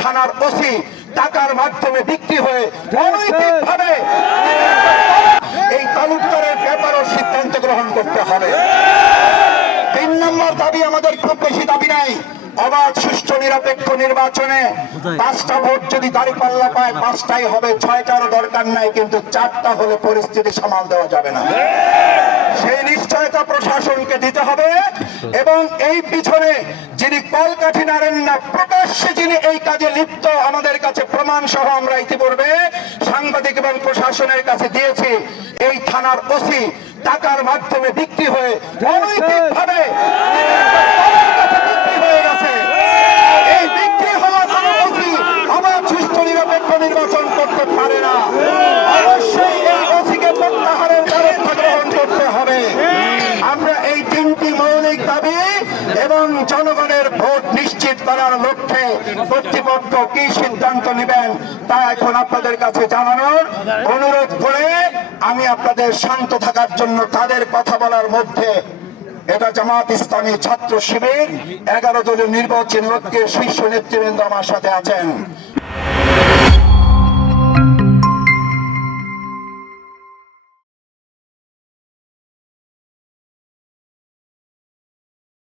থানার ওসি টাকার মাধ্যমে বিক্রি হয়ে অনৈতিকভাবে এই তালুকদারের ব্যাপারেও সিদ্ধান্ত গ্রহণ করতে হবে। 3 নম্বর দাবি, আমাদের খুব বেশি দাবি নাই। অবাধ সুষ্ঠু নিরপেক্ষ নির্বাচনে 5টা ভোট যদি দাঁড়িপাল্লা পায় 5টাই হবে, 6টারও দরকার নাই, কিন্তু 4টা হলে পরিস্থিতি সামাল দেওয়া যাবে না। সেই নিশ্চয়তা প্রশাসনকে দিতে হবে এবং এই পিছনে যিনি কলকাঠি নাড়েন না, প্রকাশ্যে যিনি এই কাজে লিপ্ত, আমাদের কাছে প্রমাণ সহ আমরা ইতিপূর্বে সাংবাদিক এবং প্রশাসনের কাছে দিয়েছি। এই থানার ওসি টাকার মাধ্যমে বিক্রি হয়ে অনৈতিকভাবে বিক্রি হয়ে গেছে। এই বিক্রি হওয়া থানার ওসি আবার সুষ্ঠু নিরপেক্ষ নির্বাচন করতে পারে না। অবশ্যই এই ওসিকে প্রত্যাহারের ব্যবস্থা গ্রহণ করতে হবে। আমরা এই 3টি মৌলিক দাবি এবং জনগণের ভোট নিশ্চিত করার লক্ষ্যে কর্তৃপক্ষ কি সিদ্ধান্ত নেবেন তা এখন আপনাদের কাছে জানানোর অনুরোধ করে আমি আপনাদের শান্ত থাকার জন্য তাদের কথা বলার মধ্যে, এটা জামাত ইসলামী ছাত্র শিবির 11 দলীয় নির্বাচনী ঐক্যের শীর্ষ নেতৃবৃন্দ আমার সাথে আছেন।